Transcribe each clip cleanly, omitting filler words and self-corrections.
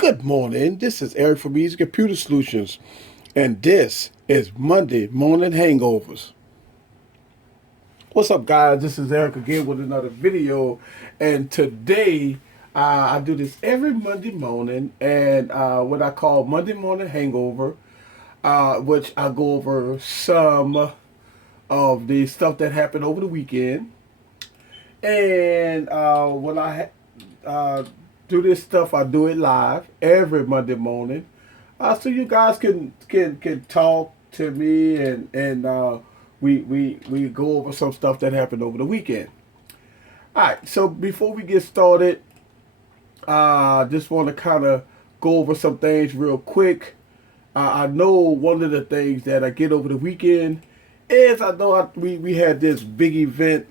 Good morning. This is Eric from Eazy Computer Solutions, and this is Monday Morning Hangovers. What's up, guys? This is Eric again with another video, and today I do this every Monday morning, and what I call Monday Morning Hangover, which I go over some of the stuff that happened over the weekend, and when I do this stuff, I do it live every Monday morning, so you guys can talk to me and we go over some stuff that happened over the weekend. All right, so before we get started, just want to kind of go over some things real quick. I know one of the things that I get over the weekend is we had this big event.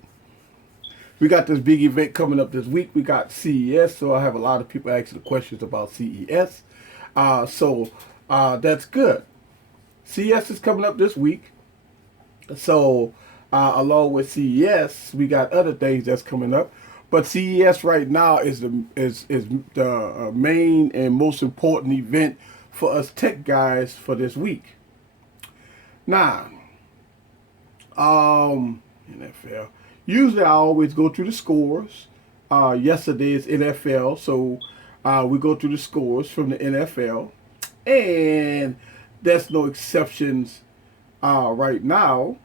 We got this big event coming up this week. We got CES, so I have a lot of people asking questions about CES. That's good. CES is coming up this week. So along with CES, we got other things that's coming up. But CES right now is the main and most important event for us tech guys for this week. Now, NFL. Usually, I always go through the scores. Yesterday is NFL, so we go through the scores from the NFL, and there's no exceptions right now.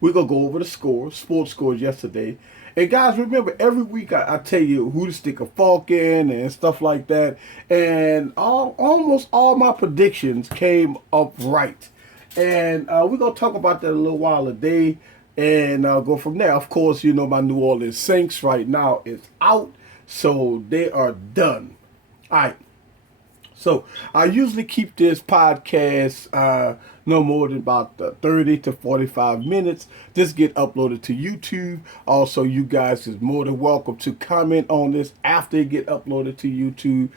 We're going to go over the scores, sports scores yesterday. And guys, remember, every week I tell you who to stick a fork in and stuff like that. And almost all my predictions came up right. And we're going to talk about that a little while today and go from there. Of course, you know my New Orleans Saints right now is out, so they are done. All right. So I usually keep this podcast no more than about 30 to 45 minutes. This get uploaded to YouTube. Also, you guys is more than welcome to comment on this after it get uploaded to YouTube.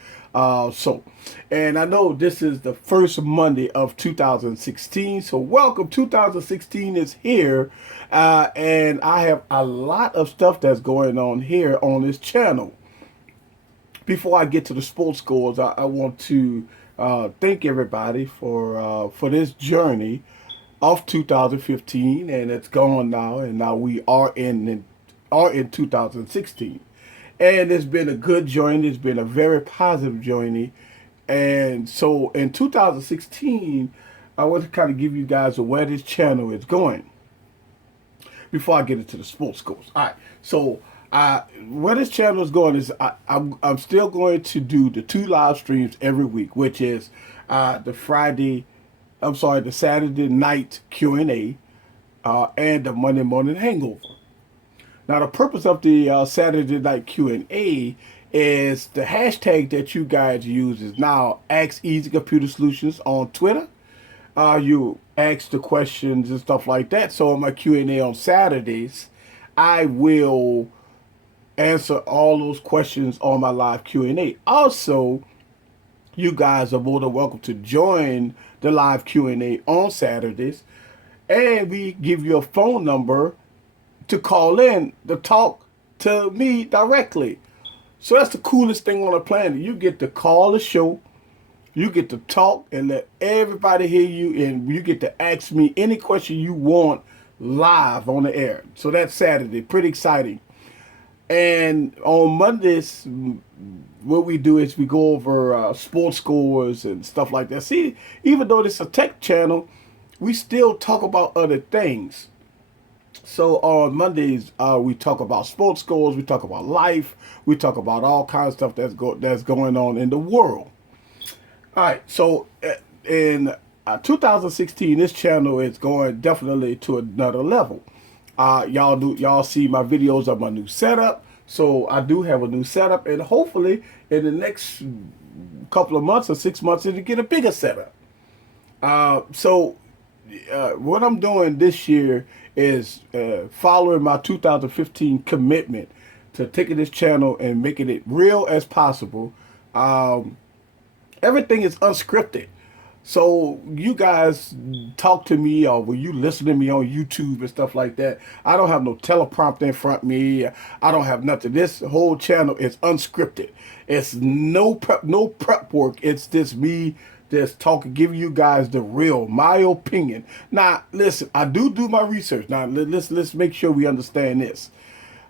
And I know this is the first Monday of 2016. So welcome, 2016 is here. And I have a lot of stuff that's going on here on this channel. Before I get to the sports scores, I want to thank everybody for this journey of 2015, and it's gone now, and now we are in 2016, and it's been a good journey. It's been a very positive journey, and so in 2016, I want to kind of give you guys where this channel is going. Before I get into the sports scores, all right. So where this channel is going is I'm still going to do the 2 live streams every week, which is the Saturday night Q&A and the Monday morning hangover. Now, the purpose of the Saturday night Q&A is the hashtag that you guys use is now Ask Eazy Computer Solutions on Twitter. You ask the questions and stuff like that. So on my Q&A on Saturdays, I will answer all those questions on my live Q&A. Also, you guys are more than welcome to join the live Q&A on Saturdays, and we give you a phone number to call in to talk to me directly. So that's the coolest thing on the planet. You get to call the show, you get to talk and let everybody hear you, and you get to ask me any question you want live on the air. So that's Saturday. Pretty exciting. And on Mondays, what we do is we go over sports scores and stuff like that. See, even though this is a tech channel, we still talk about other things. So on Mondays, we talk about sports scores, we talk about life, we talk about all kinds of stuff that's going on in the world. All right, so in 2016, this channel is going definitely to another level. Y'all see my videos of my new setup. So I do have a new setup, and hopefully in the next couple of months or 6 months, it'll get a bigger setup. What I'm doing this year is following my 2015 commitment to taking this channel and making it real as possible. Everything is unscripted. So you guys talk to me, or when you listen to me on YouTube and stuff like that, I don't have no teleprompter in front of me. I don't have nothing. This whole channel is unscripted. It's no prep work. It's just me just talking, giving you guys the real, my opinion. Now, listen, I do my research. Now, let's make sure we understand this.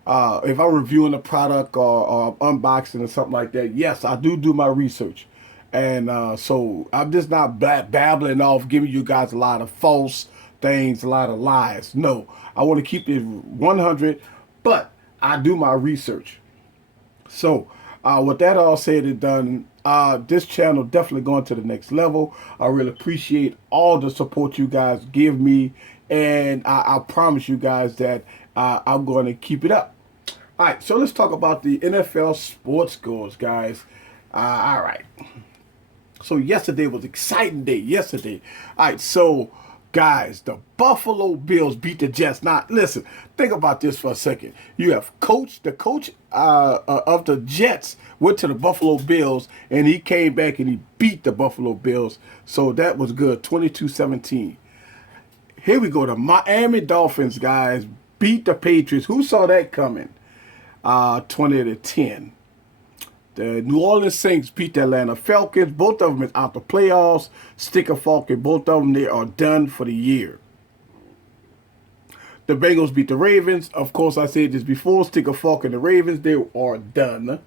If I'm reviewing a product or unboxing or something like that, yes, I do my research. And so I'm just not babbling off, giving you guys a lot of false things, a lot of lies. No, I want to keep it 100, but I do my research. So, with that all said and done, this channel definitely going to the next level. I really appreciate all the support you guys give me, and I promise you guys that I'm going to keep it up. All right, so let's talk about the NFL sports scores, guys. All right. So yesterday was exciting day. Yesterday. All right, so guys, the Buffalo Bills beat the Jets. Now, listen, think about this for a second. You have the coach of the Jets went to the Buffalo Bills, and he came back and he beat the Buffalo Bills. So that was good, 22-17. Here we go. The Miami Dolphins, guys, beat the Patriots. Who saw that coming? 20-10. The New Orleans Saints beat the Atlanta Falcons. Both of them is out the playoffs. Stick a fork in both of them. They are done for the year. The Bengals beat the Ravens. Of course, I said this before. Stick a fork in the Ravens. They are done.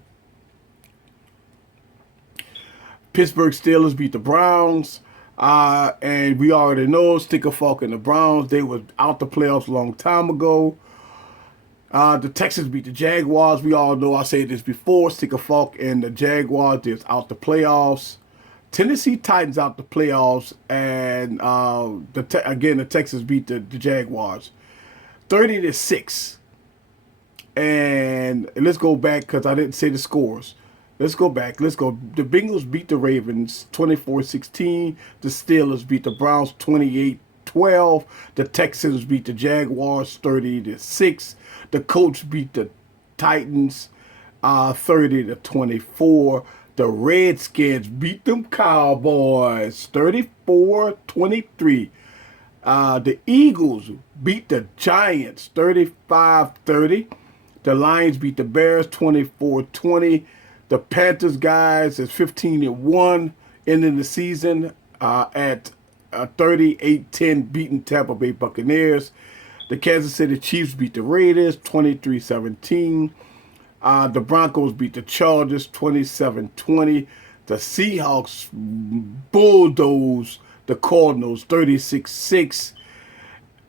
Pittsburgh Steelers beat the Browns. And we already know, stick a fork in the Browns. They were out the playoffs a long time ago. The Texans beat the Jaguars. We all know, I said this before, stick a fork in the Jaguars. They're out the playoffs. Tennessee Titans out the playoffs. And again, the Texans beat the Jaguars 30-6. And let's go back because I didn't say the scores. Let's go back. Let's go. The Bengals beat the Ravens 24-16. The Steelers beat the Browns 28-12. The Texans beat the Jaguars 30-6. The Colts beat the Titans 30-24. The Redskins beat them Cowboys 34-23. The Eagles beat the Giants 35-30. The Lions beat the Bears 24-20. The Panthers, guys, is 15-1 ending the season at 38-10 beating Tampa Bay Buccaneers. The Kansas City Chiefs beat the Raiders 23-17. The Broncos beat the Chargers 27-20. The Seahawks bulldoze the Cardinals 36-6.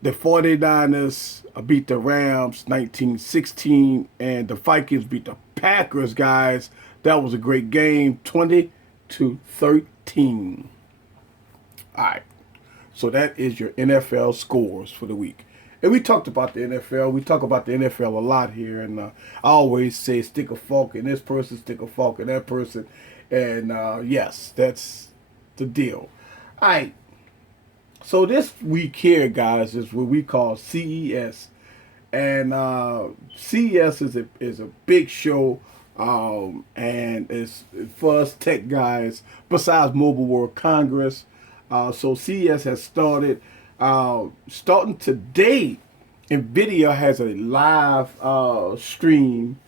The 49ers beat the Rams 19-16. And the Vikings beat the Packers, guys. That was a great game, 20-13. All right. So that is your NFL scores for the week. And we talked about the NFL. We talk about the NFL a lot here. And I always say stick a fork in this person, stick a fork in that person. And yes, that's the deal. All right. So this week here, guys, is what we call CES. And CES is a big show. And it's for us tech guys, besides Mobile World Congress. So CES has started. Starting today, NVIDIA has a live stream,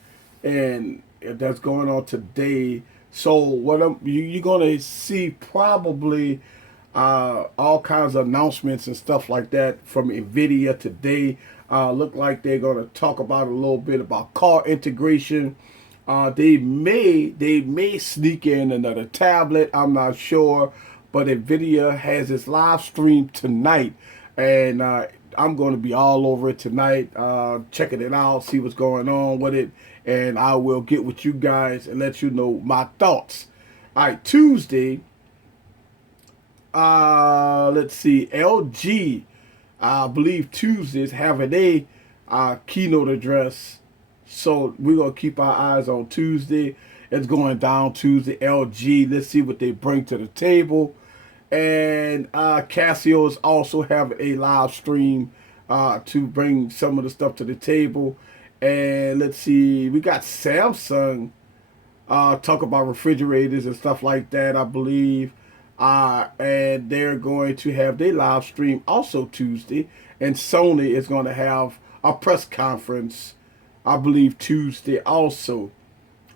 and that's going on today. So what you're going to see probably all kinds of announcements and stuff like that from NVIDIA today. Look like they're going to talk about a little bit about car integration. They may sneak in another tablet. I'm not sure. But NVIDIA has its live stream tonight, and I'm going to be all over it tonight, checking it out, see what's going on with it, and I will get with you guys and let you know my thoughts. All right, Tuesday, let's see, LG, I believe Tuesday is having a keynote address, so we're going to keep our eyes on Tuesday. It's going down Tuesday, LG. Let's see what they bring to the table. And Casio's also have a live stream to bring some of the stuff to the table. And let's see, we got Samsung talk about refrigerators and stuff like that, I believe. And they're going to have their live stream also Tuesday. And Sony is going to have a press conference, I believe, Tuesday also.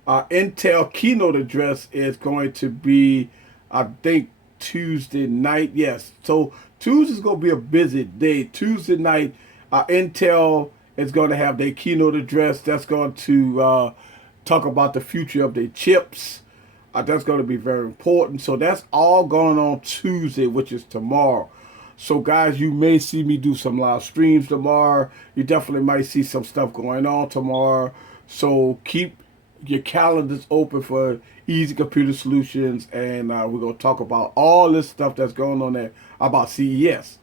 Intel keynote address is going to be, I think, Tuesday night. Yes. So Tuesday's going to be a busy day. Tuesday night, Intel is going to have their keynote address. That's going to talk about the future of their chips. That's going to be very important. So that's all going on Tuesday, which is tomorrow. So guys, you may see me do some live streams tomorrow. You definitely might see some stuff going on tomorrow. So keep your calendars open for Eazy Computer Solutions, and we're going to talk about all this stuff that's going on there about CES.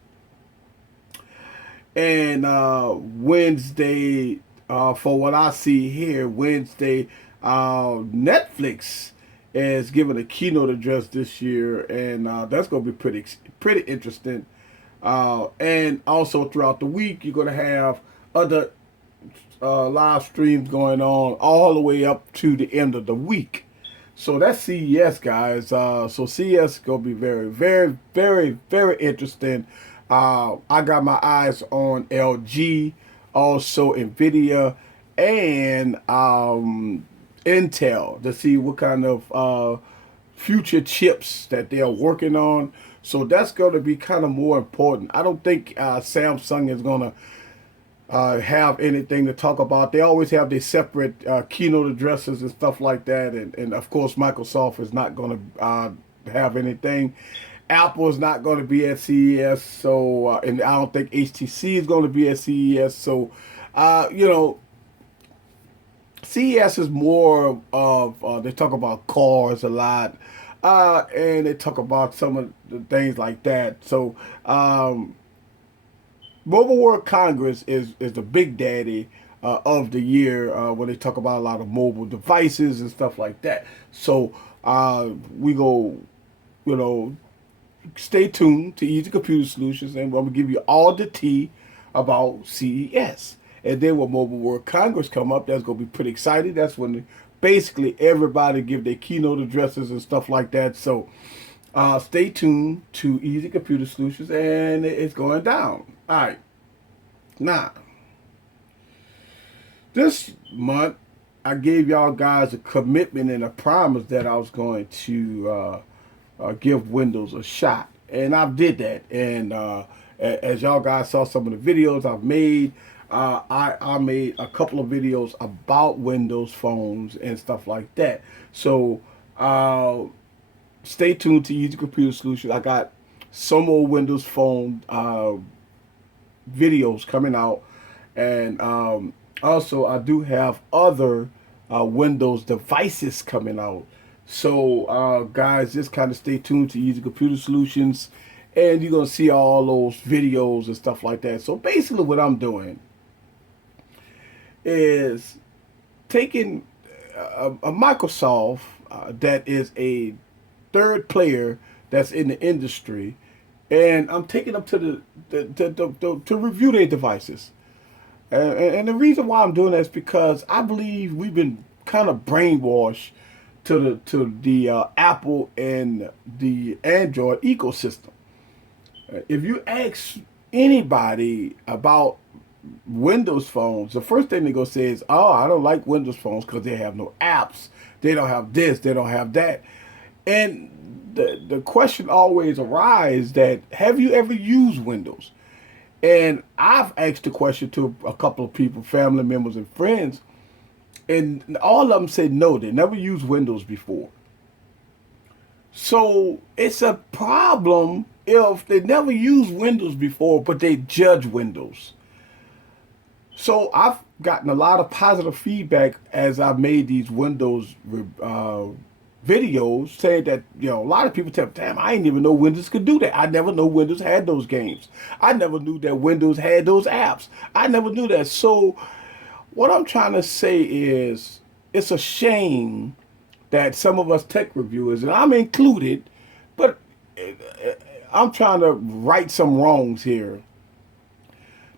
And Wednesday, for what I see here, Wednesday, Netflix is giving a keynote address this year, and that's going to be pretty interesting. And also throughout the week, you're going to have other live streams going on all the way up to the end of the week. So that's CES, guys. So CES is going to be very, very, very, very interesting. I got my eyes on LG, also NVIDIA, and Intel to see what kind of future chips that they are working on. So that's going to be kind of more important. I don't think Samsung is going to have anything to talk about. They always have their separate keynote addresses and stuff like that. And of course, Microsoft is not going to have anything. Apple is not going to be at CES. So, and I don't think HTC is going to be at CES. So, you know, CES is more of, they talk about cars a lot. And they talk about some of the things like that. So, Mobile World Congress is the big daddy of the year when they talk about a lot of mobile devices and stuff like that. So we go, you know, stay tuned to Eazy Computer Solutions, and I'm gonna give you all the tea about CES. And then when Mobile World Congress come up, that's gonna be pretty exciting. That's when basically everybody give their keynote addresses and stuff like that. So stay tuned to Eazy Computer Solutions, and it's going down. All right. Now, this month, I gave y'all guys a commitment and a promise that I was going to give Windows a shot. And I did that. And as y'all guys saw some of the videos I've made, I made a couple of videos about Windows phones and stuff like that. So, stay tuned to Eazy Computer Solutions. I got some more Windows Phone videos coming out, and also I do have other Windows devices coming out. So guys, just kind of stay tuned to Eazy Computer Solutions, and you're gonna see all those videos and stuff like that. So basically, what I'm doing is taking a Microsoft that is a third player that's in the industry, and I'm taking them to to review their devices. And the reason why I'm doing that is because I believe we've been kind of brainwashed to the Apple and the Android ecosystem. If you ask anybody about Windows phones, the first thing they're going to say is, oh, I don't like Windows phones because they have no apps. They don't have this. They don't have that. And the question always arises that, have you ever used Windows? And I've asked the question to a couple of people, family members and friends, and all of them said no, they never used Windows before. So it's a problem if they never used Windows before, but they judge Windows. So I've gotten a lot of positive feedback as I've made these Windows videos, saying that, you know, a lot of people tell me, damn, I didn't even know Windows could do that. I never knew Windows had those games. I never knew that Windows had those apps. I never knew that. So what I'm trying to say is, it's a shame that some of us tech reviewers, and I'm included, but I'm trying to right some wrongs here,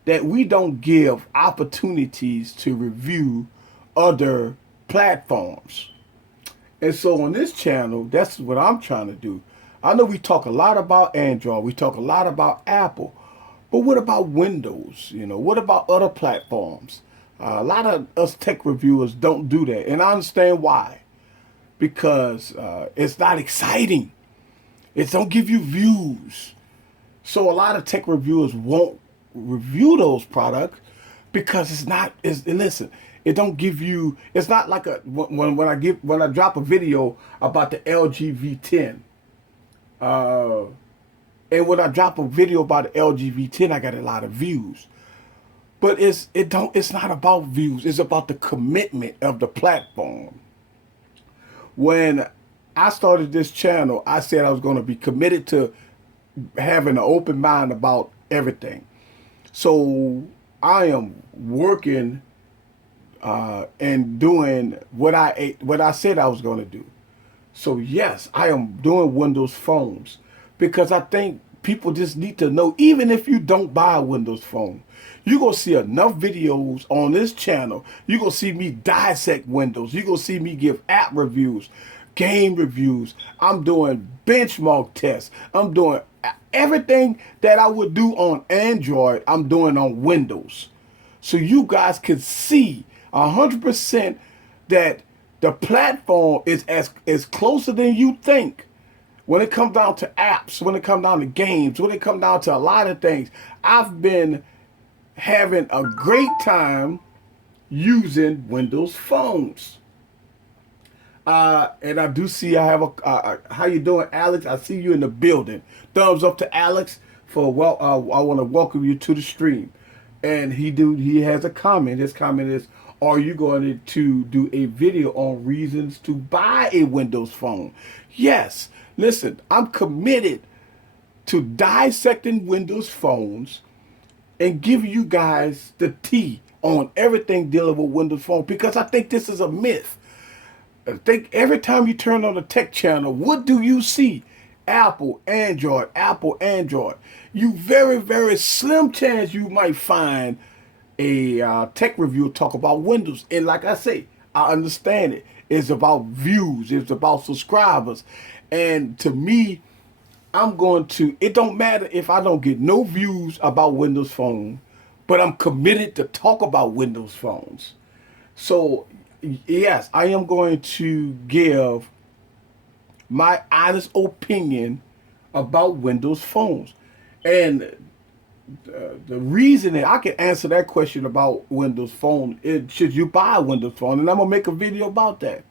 that we don't give opportunities to review other platforms. And so on this channel, that's what I'm trying to do. I know we talk a lot about Android, we talk a lot about Apple, but what about Windows? You know, what about other platforms? A lot of us tech reviewers don't do that, and I understand why. Because it's not exciting. It don't give you views. So a lot of tech reviewers won't review those products because it's not. Listen, it don't give you. It's not like a when I drop a video about the LG V10. And when I drop a video about the LG V10, I got a lot of views. But it's not about views. It's about the commitment of the platform. When I started this channel, I said I was going to be committed to having an open mind about everything. So I am working and doing what I said I was going to do. So yes, I am doing Windows phones because I think people just need to know, even if you don't buy a Windows phone, you're going to see enough videos on this channel. You're going to see me dissect Windows. You're going to see me give app reviews, game reviews. I'm doing benchmark tests. I'm doing everything that I would do on Android, I'm doing on Windows. So you guys can see 100% that the platform is closer than you think. When it comes down to apps, when it comes down to games, when it comes down to a lot of things, I've been having a great time using Windows phones. And I do see I have how you doing, Alex? I see you in the building. Thumbs up to Alex for I want to welcome you to the stream. And he has a comment. His comment is, are you going to do a video on reasons to buy a Windows phone? Yes. Listen, I'm committed to dissecting Windows phones and give you guys the tea on everything dealing with Windows Phone, because I think this is a myth. I think every time you turn on the tech channel, what do you see? Apple, Android, Apple, Android. You very, very slim chance you might find a tech review talk about Windows. And like I say, I understand it. It's about views. It's about subscribers. And to me, it don't matter if I don't get no views about Windows Phone, but I'm committed to talk about Windows phones. So, yes, I am going to give my honest opinion about Windows phones. And the reason that I can answer that question about Windows Phone is, should you buy a Windows Phone? And I'm going to make a video about that.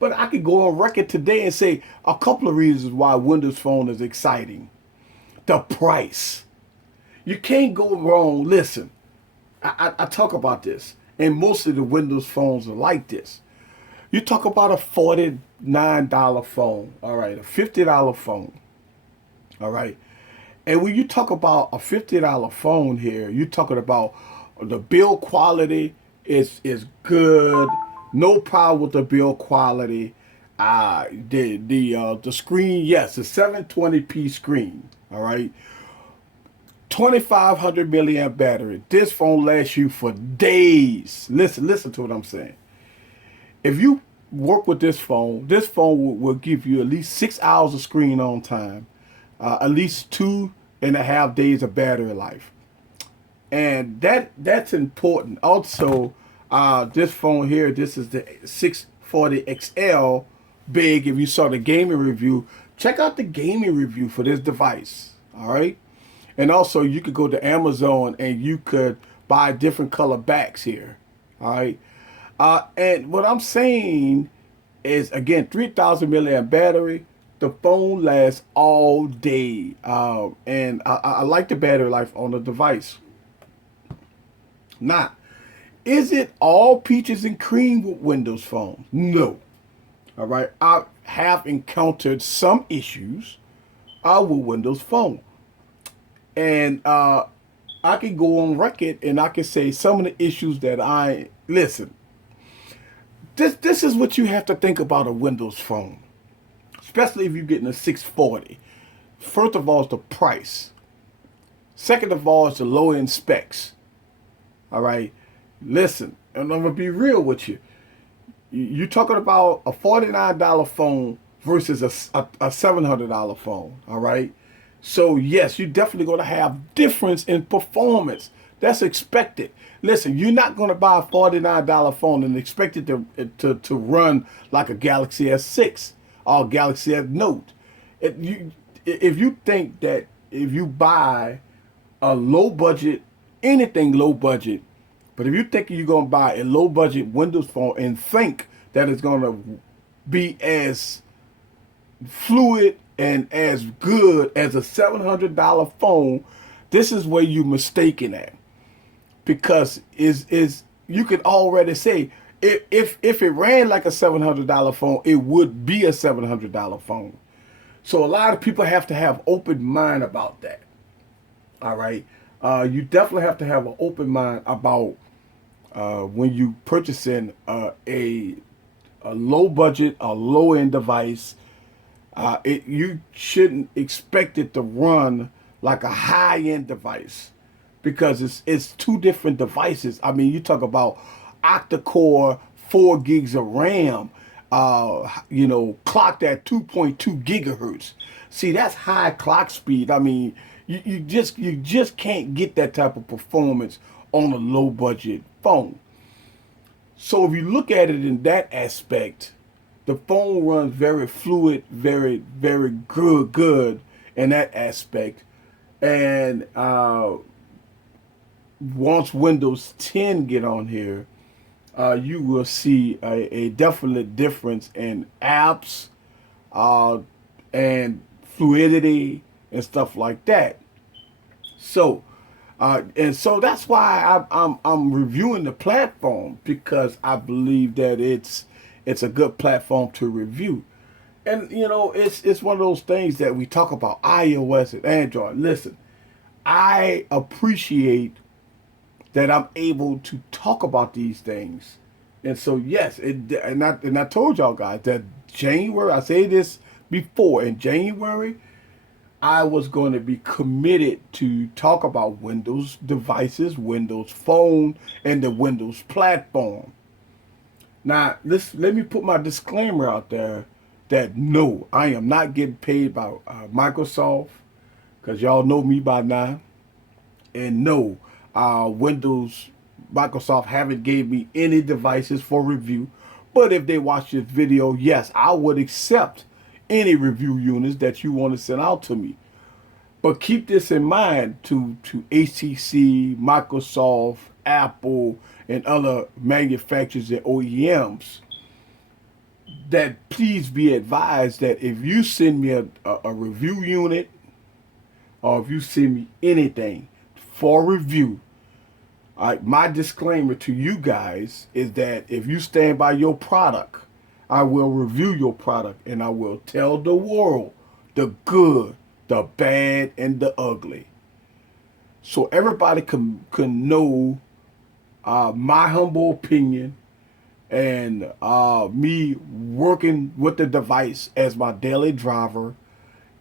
But I could go on record today and say a couple of reasons why Windows Phone is exciting. The price. You can't go wrong. Listen, I talk about this, and most of the Windows phones are like this. You talk about a $49 phone, all right, a $50 phone, all right. And when you talk about a $50 phone here, you're talking about the build quality is good. No problem with the build quality. The screen, yes, it's 720p screen. All right. 2,500 milliamp battery. This phone lasts you for days. Listen to what I'm saying. If you work with this phone will give you at least 6 hours of screen on time, at least 2.5 days of battery life, and that's important. Also, this phone here, this is the 640 XL big. If you saw the gaming review, check out the gaming review for this device. All right. And also, you could go to Amazon and you could buy different color backs here. All right. And what I'm saying is, again, 3,000 milliamp battery. The phone lasts all day. And I like the battery life on the device. Now, is it all peaches and cream with Windows Phone? No. All right. I have encountered some issues with Windows Phone. And I can go on record and I can say some of the issues that listen. This is what you have to think about a Windows Phone, especially if you're getting a 640. First of all, is the price. Second of all, is the low-end specs. All right. Listen, and I'm going to be real with you. You're talking about a $49 phone versus a $700 phone. All right. So yes, you're definitely going to have difference in performance. That's expected. Listen, you're not going to buy a $49 phone and expect it to run like a Galaxy S6 or Galaxy S Note. If you think that if you buy a low budget, anything low budget, but if you think you're going to buy a low budget Windows phone and think that it's going to be as fluid and as good as a $700 phone, this is where you're mistaken at. Because is you can already say if it ran like a $700 phone, it would be a $700 phone. So a lot of people have to have open mind about that. All right, you definitely have to have an open mind about when you purchasing a low budget, a low end device. You shouldn't expect it to run like a high end device because it's two different devices. I mean, you talk about octa-core, 4 gigs of RAM, clocked at 2.2 gigahertz. See, that's high clock speed. I mean, you just can't get that type of performance on a low budget phone. So if you look at it in that aspect, the phone runs very fluid, very, very good in that aspect. And once Windows 10 get on here, you will see a definite difference in apps uh, and fluidity and stuff like that. So, and so that's why I'm reviewing the platform because I believe that it's a good platform to review. And it's one of those things that we talk about iOS and Android. Listen, I appreciate that I'm able to talk about these things. And so yes, and I told y'all guys that January, I say this before, in January I was going to be committed to talk about Windows devices, Windows Phone, and the Windows platform. Now, let me put my disclaimer out there that no, I am not getting paid by Microsoft, because y'all know me by now. And no, Windows, Microsoft haven't gave me any devices for review. But if they watch this video, yes, I would accept any review units that you want to send out to me. But keep this in mind to HTC, Microsoft, Apple, and other manufacturers and OEMs, that please be advised that if you send me a review unit or if you send me anything for review, my disclaimer to you guys is that if you stand by your product, I will review your product and I will tell the world the good, the bad, and the ugly. So everybody can know my humble opinion and me working with the device as my daily driver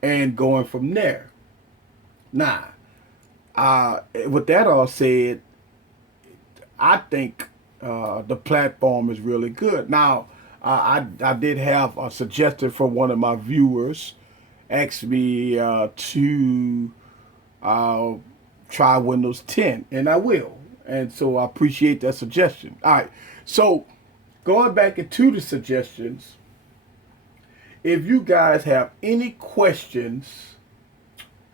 and going from there. Now, with that all said, I think the platform is really good. Now, I did have a suggestion from one of my viewers, asked me to try Windows 10, and I will. And so I appreciate that suggestion. All right, so going back into the suggestions, if you guys have any questions,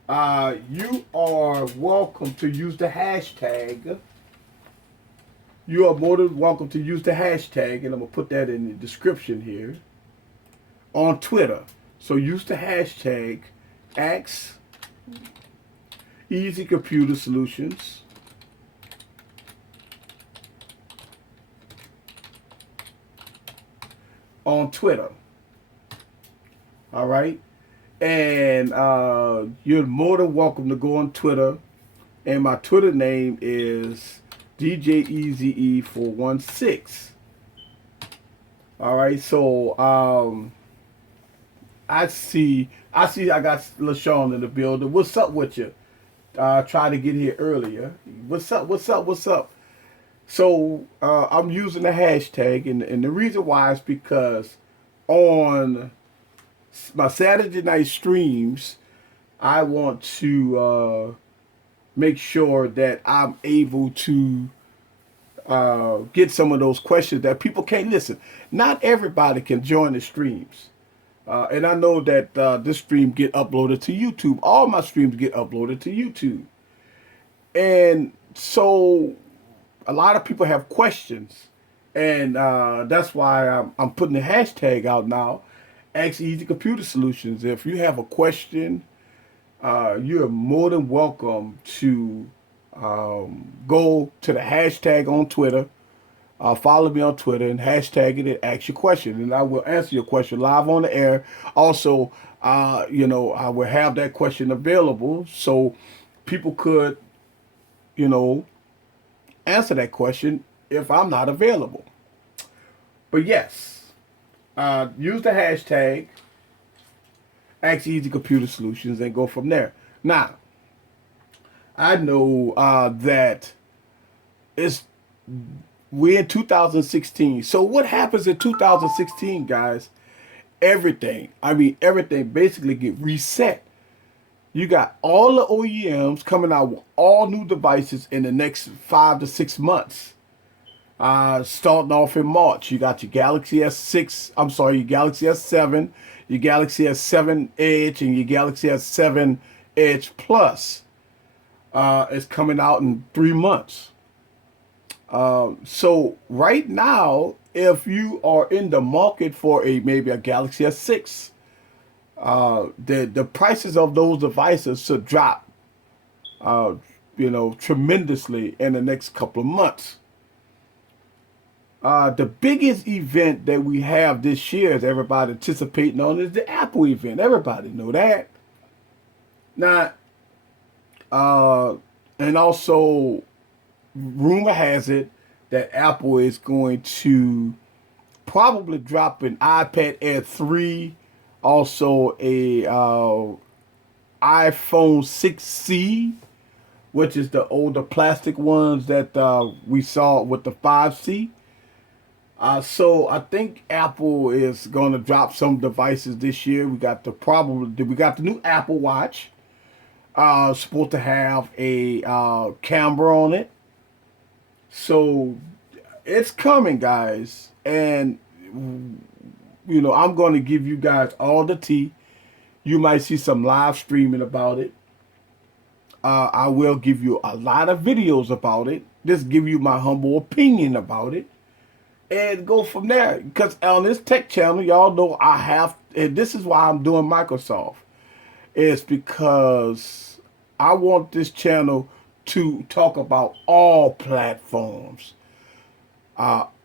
you are welcome to use the hashtag. You are more than welcome to use the hashtag, and I'm going to put that in the description here, on Twitter. So use the hashtag Ask Eazy Computer Solutions. On Twitter. All right. And you're more than welcome to go on Twitter. And my Twitter name is DJ Eazy 416. All right. So I see I got LaShawn in the building. What's up with you? Tried to get here earlier. What's up? So I'm using the hashtag, and the reason why is because on my Saturday night streams, I want to make sure that I'm able to get some of those questions that people can't listen. Not everybody can join the streams. And I know that this stream get uploaded to YouTube. All my streams get uploaded to YouTube. And so a lot of people have questions. And that's why I'm putting the hashtag out now. Ask Eazy Computer Solutions. If you have a question, you're more than welcome to go to the hashtag on Twitter. Follow me on Twitter and hashtag it and ask your question, and I will answer your question live on the air. Also, I will have that question available so people could, you know, answer that question if I'm not available. But yes, use the hashtag Ask Eazy Computer Solutions and go from there. Now, I know that it's we're in 2016. So what happens in 2016, guys? Everything basically get reset. You got all the OEMs coming out with all new devices in the next 5 to 6 months. Starting off in March, you got your Galaxy S6. I'm sorry, your Galaxy S7, your Galaxy S7 Edge, and your Galaxy S7 Edge Plus. It's coming out in 3 months. So right now, if you are in the market for maybe a Galaxy S6, the prices of those devices should drop, tremendously in the next couple of months. The biggest event that we have this year, is everybody anticipating on, is the Apple event. Everybody know that. Now, and also, rumor has it that Apple is going to probably drop an iPad Air 3, also a iPhone 6C, which is the older plastic ones that we saw with the 5C. So I think Apple is going to drop some devices this year. We got the new Apple Watch. Supposed to have a camera on it. So it's coming, guys. And, I'm going to give you guys all the tea. You might see some live streaming about it. I will give you a lot of videos about it. Just give you my humble opinion about it. And go from there. Because on this tech channel, y'all know and this is why I'm doing Microsoft. It's because I want this channel to talk about all platforms.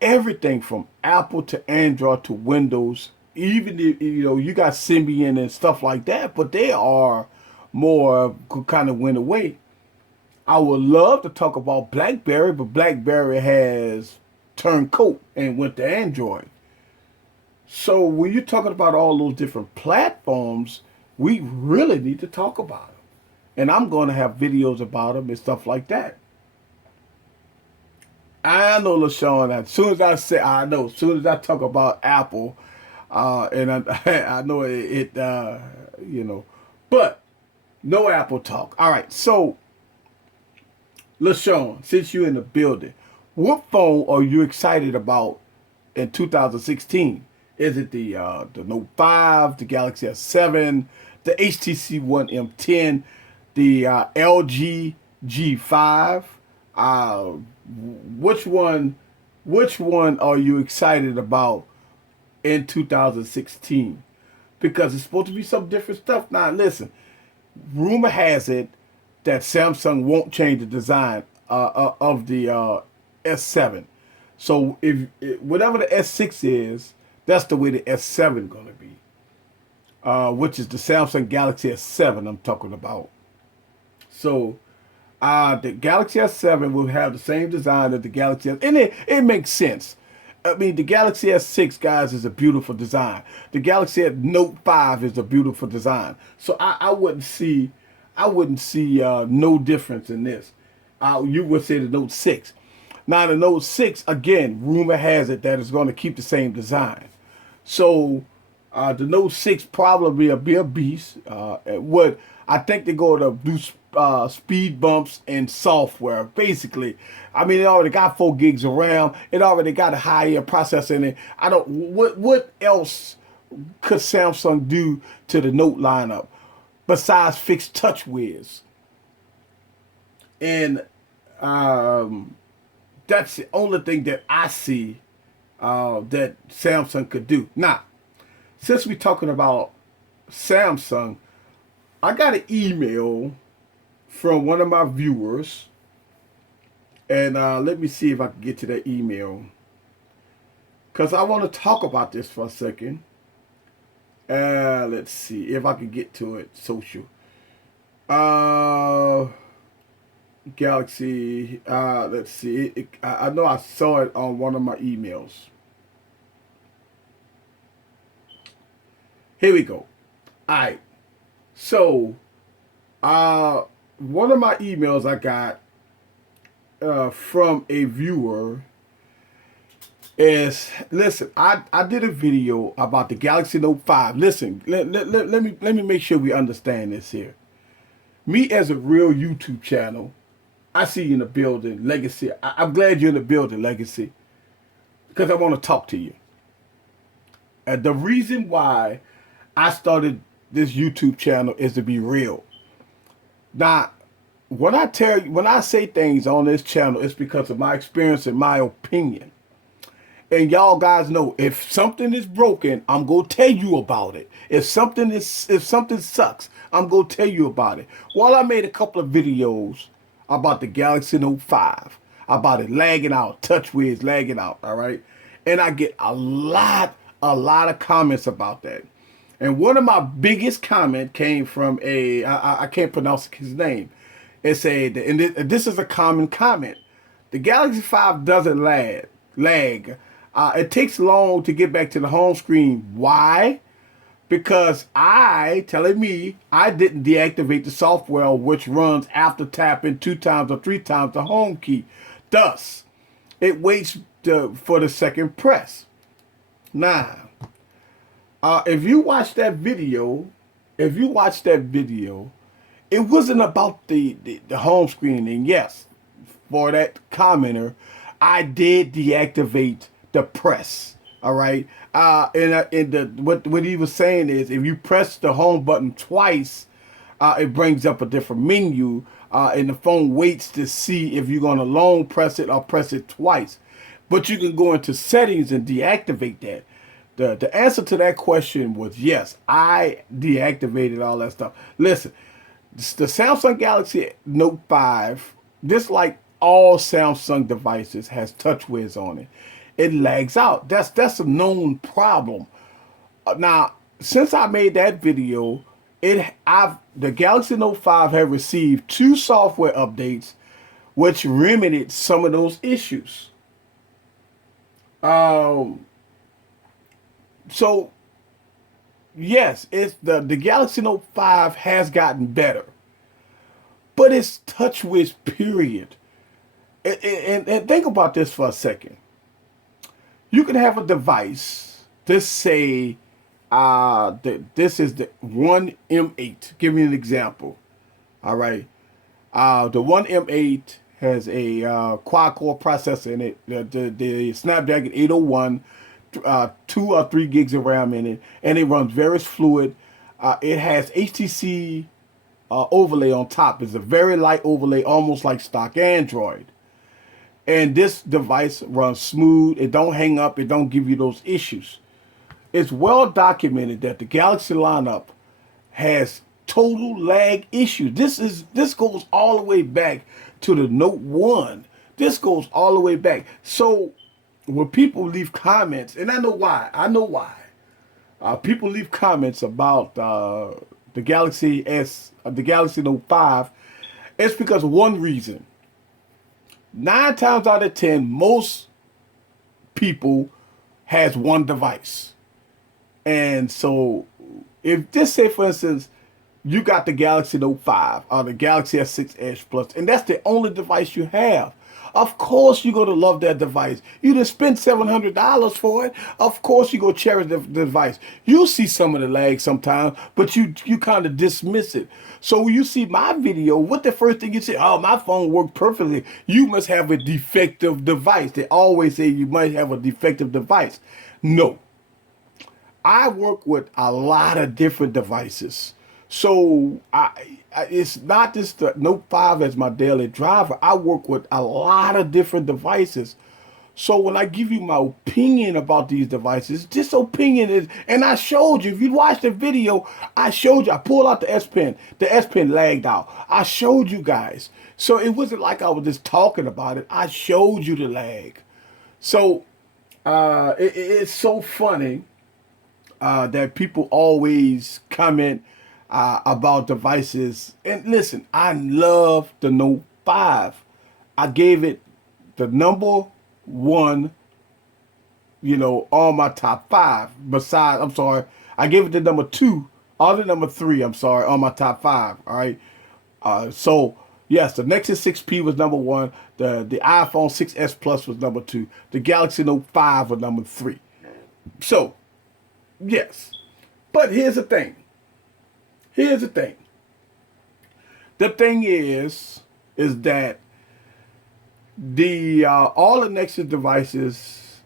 Everything from Apple to Android to Windows. Even if, you got Symbian and stuff like that, but they are more kind of went away. I would love to talk about BlackBerry, but BlackBerry has turned coat and went to Android. So when you're talking about all those different platforms, we really need to talk about them. And I'm going to have videos about them and stuff like that. I know, LaShawn, as soon as I talk about Apple, and I know but no Apple talk. All right, so, LaShawn, since you're in the building, what phone are you excited about in 2016? Is it the Note 5, the Galaxy S7, the HTC One M10, the LG G5? Which one are you excited about in 2016? Because it's supposed to be some different stuff. Now, listen, rumor has it that Samsung won't change the design of the S7. So whatever the S6 is, that's the way the S7 going to be, which is the Samsung Galaxy S7 I'm talking about. So the Galaxy S7 will have the same design as the Galaxy S, and it makes sense. I mean, the Galaxy S6, guys, is a beautiful design. The Galaxy S Note 5 is a beautiful design. So I wouldn't see no difference in this. You would say the Note 6. Now, the Note 6, again, rumor has it that it's going to keep the same design. So The Note 6 probably will be a beast. What I think they're going to do speed bumps and software. Basically, I mean, it already got 4 gigs of RAM. It already got a high end processor in it. I don't. What else could Samsung do to the Note lineup besides fix TouchWiz? And um, that's the only thing that I see that Samsung could do. Now, since we're talking about Samsung, I got an email from one of my viewers, and let me see if I can get to that email because I want to talk about this for a second. Let's see if I can get to it. Social. Galaxy. Let's see. I know I saw it on one of my emails. Here we go. All right. So, one of my emails I got from a viewer is, listen, I did a video about the Galaxy Note 5. Listen, let me make sure we understand this here. Me as a real YouTube channel, I see you in the building, Legacy. I'm glad you're in the building, Legacy, because I want to talk to you. And the reason why I started this YouTube channel is to be real. Now, when I say things on this channel, it's because of my experience and my opinion. And y'all guys know, if something is broken, I'm gonna tell you about it. If something sucks, I'm gonna tell you about it. Well, I made a couple of videos about the Galaxy Note 5, about it lagging out, TouchWiz lagging out, all right? And I get a lot of comments about that. And one of my biggest comment came from I can't pronounce his name. It said, and this is a common comment: the Galaxy 5 doesn't lag. It takes long to get back to the home screen. Why? Because I didn't deactivate the software which runs after tapping 2 times or 3 times the home key. Thus, it waits for the second press. Now, if you watch that video, it wasn't about the home screen. And yes, for that commenter, I did deactivate the press. All right. What he was saying is, if you press the home button twice, it brings up a different menu, and the phone waits to see if you're going to long press it or press it twice. But you can go into settings and deactivate that. The answer to that question was yes. I deactivated all that stuff. Listen, the Samsung Galaxy Note 5, just like all Samsung devices, has TouchWiz on it. It lags out. That's a known problem. Now, since I made that video, the Galaxy Note 5 have received 2 software updates, which remedied some of those issues. So yes, it's the Galaxy Note 5 has gotten better, but it's TouchWiz period. And think about this for a second. You can have a device. Let's say this is the 1M8. Give me an example. All right. The 1M8 has a quad-core processor in it. The Snapdragon 801, 2 or 3 gigs of RAM in it, and it runs very fluid. It has HTC overlay on top. It's a very light overlay, almost like stock Android. And this device runs smooth. It don't hang up. It don't give you those issues. It's well documented that the Galaxy lineup has total lag issues. This goes all the way back to the Note 1. This goes all the way back. So when people leave comments, and I know why. People leave comments about the Galaxy Note 5. It's because of one reason. 9 times out of 10, most people has one device. And so if just say, for instance, you got the Galaxy Note 5 or the Galaxy S6 Edge Plus, and that's the only device you have. Of course you're going to love that device. You done spent $700 for it. Of course you're going to cherish the device. You see some of the lag sometimes, but you kind of dismiss it. So when you see my video, what the first thing you say? Oh, my phone worked perfectly. You must have a defective device. They always say you might have a defective device. No. I work with a lot of different devices. So it's not just the Note 5 as my daily driver. I work with a lot of different devices. So when I give you my opinion about these devices, this opinion is, and I showed you, if you watched the video, I showed you, I pulled out the S Pen. The S Pen lagged out. I showed you guys. So it wasn't like I was just talking about it. I showed you the lag. So it's so funny that people always comment about devices. And listen, I love the Note 5. I gave it the number one, on my top five. Besides, I'm sorry, I gave it the number two, other number three, I'm sorry, on my top five. All right. So yes, the Nexus 6P was number one. The iPhone 6S Plus was number two. The Galaxy Note 5 was number three. So yes, but here's the thing. Here's the thing. The thing is that the all the Nexus devices,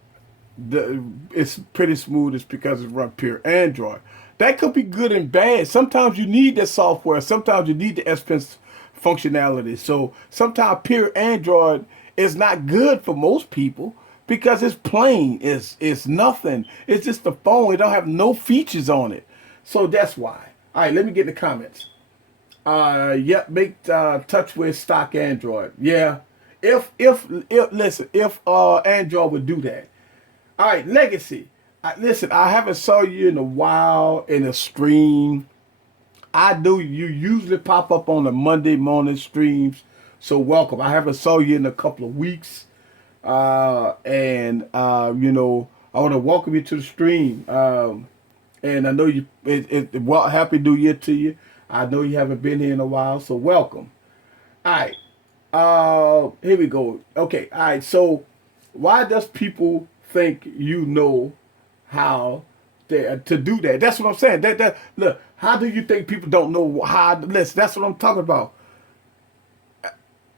it's pretty smooth. It's because it's run pure Android. That could be good and bad. Sometimes you need that software. Sometimes you need the S Pen functionality. So sometimes pure Android is not good for most people because it's plain. It's nothing. It's just the phone. It don't have no features on it. So that's why. All right, let me get in the comments. Yep, make touch with stock Android. Yeah. If listen, if Android would do that. All right, Legacy. Listen, I haven't saw you in a while in a stream. I do. You usually pop up on the Monday morning streams, so welcome. I haven't saw you in a couple of weeks, and I want to welcome you to the stream. And I know you. Well, happy New Year to you. I know you haven't been here in a while, so welcome. All right. Here we go. Okay. All right. So, why does people think you know how to do that? That's what I'm saying. That look. How do you think people don't know how? Listen, that's what I'm talking about.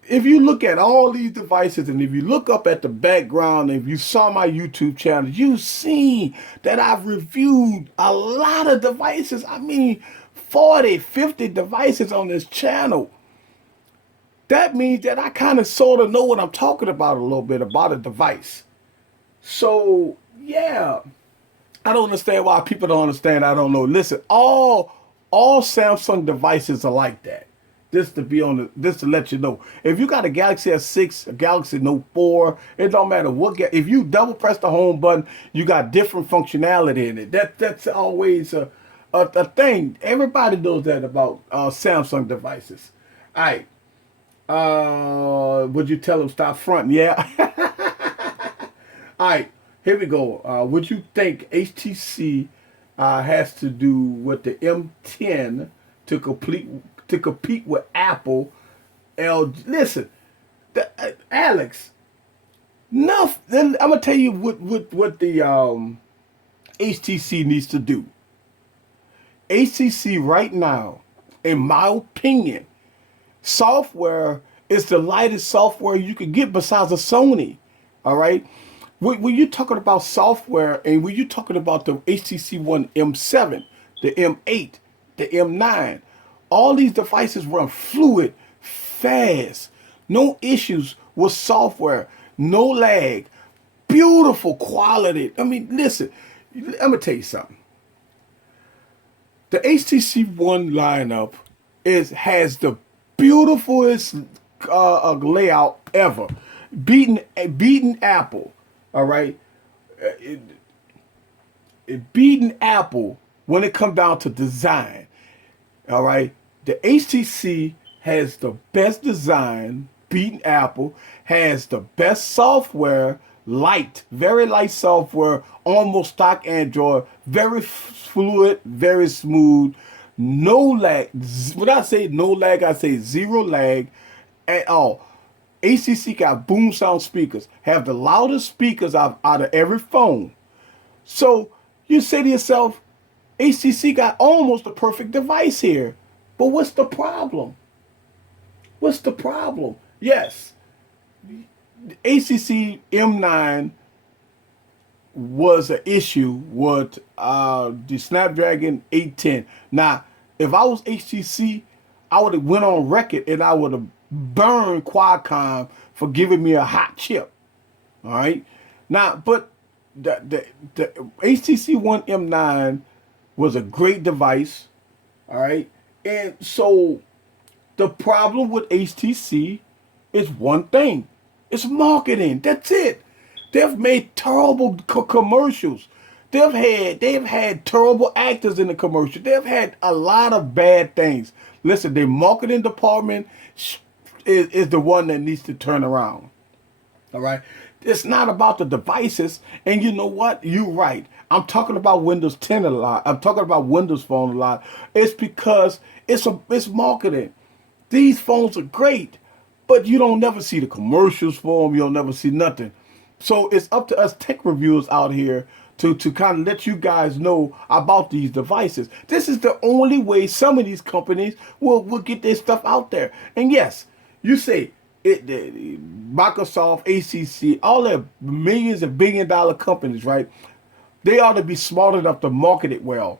If you look at all these devices and if you look up at the background, and if you saw my YouTube channel, you see that I've reviewed a lot of devices. I mean, 40, 50 devices on this channel. That means that I kind of sort of know what I'm talking about a little bit about a device. So, yeah. I don't understand why people don't understand. I don't know. Listen, all Samsung devices are like that. Just to let you know. If you got a Galaxy S6, a Galaxy Note 4, it don't matter what. If you double press the home button, you got different functionality in it. That's always a thing. Everybody knows that about Samsung devices. All right. Would you tell them stop fronting? Yeah. All right. Here we go. Would you think HTC has to do with the M10 to compete with Apple? Listen, Alex. Enough. Then I'm gonna tell you what the HTC needs to do. HTC right now, in my opinion, software is the lightest software you could get besides a Sony. All right. When you're talking about software and when you're talking about the HTC One M7, the M8, the M9, all these devices run fluid, fast, no issues with software, no lag, beautiful quality. I mean, listen, I'm going to tell you something. The HTC One lineup has the beautifulest layout ever, beating Apple. All right, it beating Apple when it comes down to design. All right, the HTC has the best design, beating Apple, has the best software, very light software, almost stock Android, very fluid, very smooth, no lag. When I say no lag, I say zero lag at all. ACC got boom sound speakers, have the loudest speakers out of every phone. So you say to yourself, ACC got almost the perfect device here. But what's the problem? What's the problem? Yes, ACC M9 was an issue with the Snapdragon 810. Now, if I was HTC, I would have went on record and I would have burned Qualcomm for giving me a hot chip. All right. Now, but the HTC One M9 was a great device. All right. And so the problem with HTC is one thing. It's marketing. That's it. They've made terrible commercials. They've had terrible actors in the commercial. They've had a lot of bad things. Listen, their marketing department is the one that needs to turn around. All right. It's not about the devices. And you know what? You're right. I'm talking about Windows 10 a lot. I'm talking about Windows Phone a lot. It's because it's marketing. These phones are great, but you don't never see the commercials for them. You don't never see nothing. So it's up to us tech reviewers out here to kind of let you guys know about these devices. This is the only way some of these companies will get their stuff out there. And yes, you say Microsoft, ACC, all the millions and billion-dollar companies, right? They ought to be smart enough to market it well.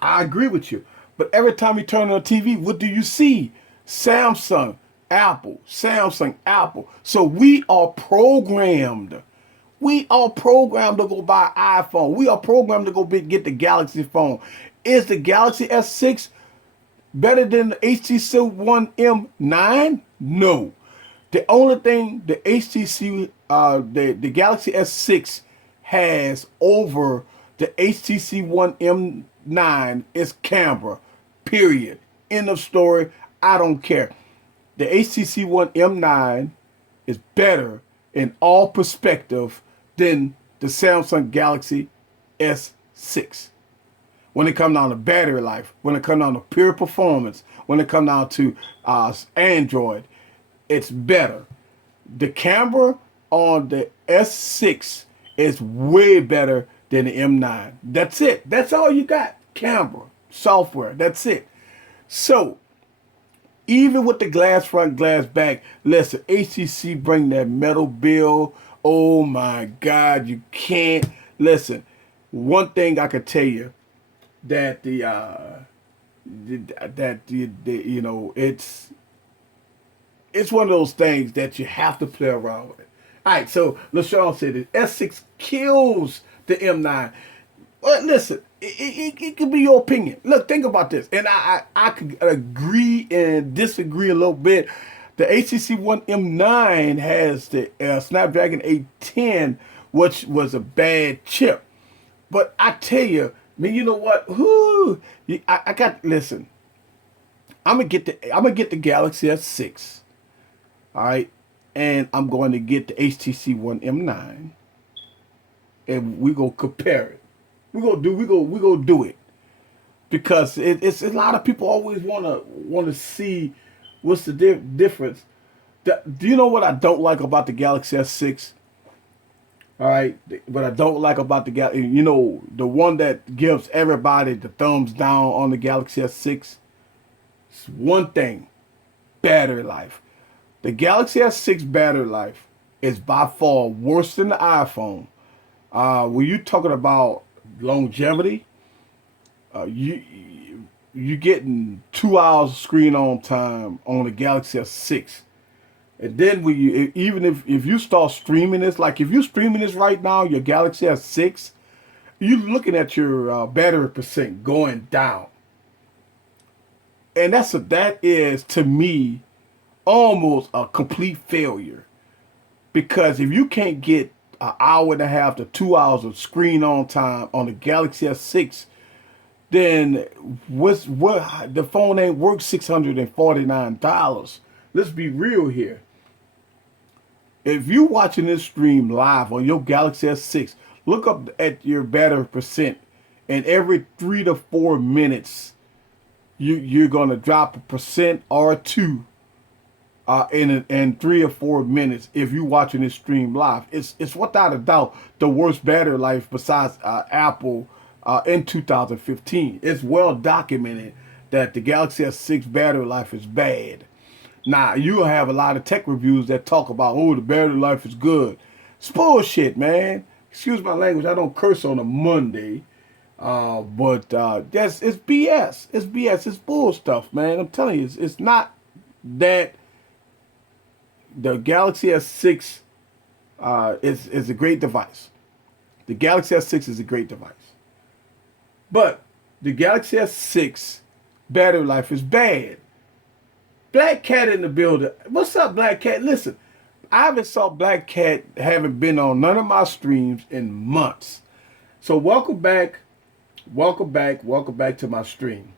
I agree with you. But every time you turn on TV, what do you see? Samsung, Apple, Samsung, Apple. So we are programmed. We are programmed to go buy iPhone. We are programmed to go get the Galaxy phone. Is the Galaxy S6 better than the HTC One M9? No. The only thing the the Galaxy S6 has over the HTC One M9 is camera. Period. End of story. I don't care. The HTC One M9 is better in all perspective than the Samsung Galaxy S6. When it comes down to battery life, when it comes down to pure performance, when it comes down to Android, it's better. The camera on the S6 is way better than the M9. That's it. That's all you got. Camera, software. That's it. So, even with the glass front, glass back, listen, HTC bring that metal bill. Oh my God, you can't. Listen, one thing I could tell you, that it's one of those things that you have to play around with. All right, so LaShawn said it. S6 kills the M9. Well, listen, it could be your opinion. Look, think about this, and I could agree and disagree a little bit. The HTC One M9 has the Snapdragon 810, which was a bad chip. But I tell you, man, you know what? I got listen. I'm gonna get the Galaxy S6. All right, and I'm going to get the HTC One M9, and we gonna compare it. We gonna do it because it's a lot of people always wanna see what's the difference. Do you know what I don't like about the Galaxy S6? All right, what I don't like about the Galaxy, the one that gives everybody the thumbs down on the Galaxy S6. It's one thing: battery life. The Galaxy S6 battery life is by far worse than the iPhone. When you're talking about longevity, you getting 2 hours screen on time on the Galaxy S6. And then when even if you start streaming this, like if you're streaming this right now, your Galaxy S6, you're looking at your battery percent going down. And that is to me almost a complete failure. Because if you can't get an hour and a half to 2 hours of screen on time on the Galaxy S6, then what the phone ain't worth $649. Let's be real here. If you're watching this stream live on your Galaxy S6, look up at your battery percent, and every 3 to 4 minutes, you're gonna drop a percent or two in 3 or 4 minutes if you watching this stream live. It's without a doubt the worst battery life besides Apple in 2015. It's well documented that the Galaxy S6 battery life is bad. Now you have a lot of tech reviews that talk about, oh, the battery life is good. It's bullshit, man. Excuse my language. I don't curse on a Monday. But that's it's BS. It's BS. It's bull stuff, man. I'm telling you, it's not that the Galaxy S6 is a great device. The Galaxy S6 is a great device, but the Galaxy S6 battery life is bad. Black Cat in the building. What's up, Black Cat? Listen, I haven't saw Black Cat, haven't been on none of my streams in months. So welcome back. Welcome back. Welcome back to my stream.